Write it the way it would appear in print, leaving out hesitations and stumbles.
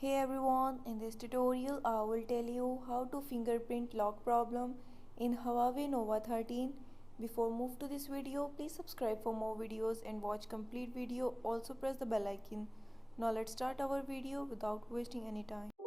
Hey everyone, in this tutorial I will tell you how to fingerprint lock problem in Huawei Nova 13. Before move to this video, please subscribe for more videos and watch complete video. Also press the bell icon. Now let's start our video without wasting any time.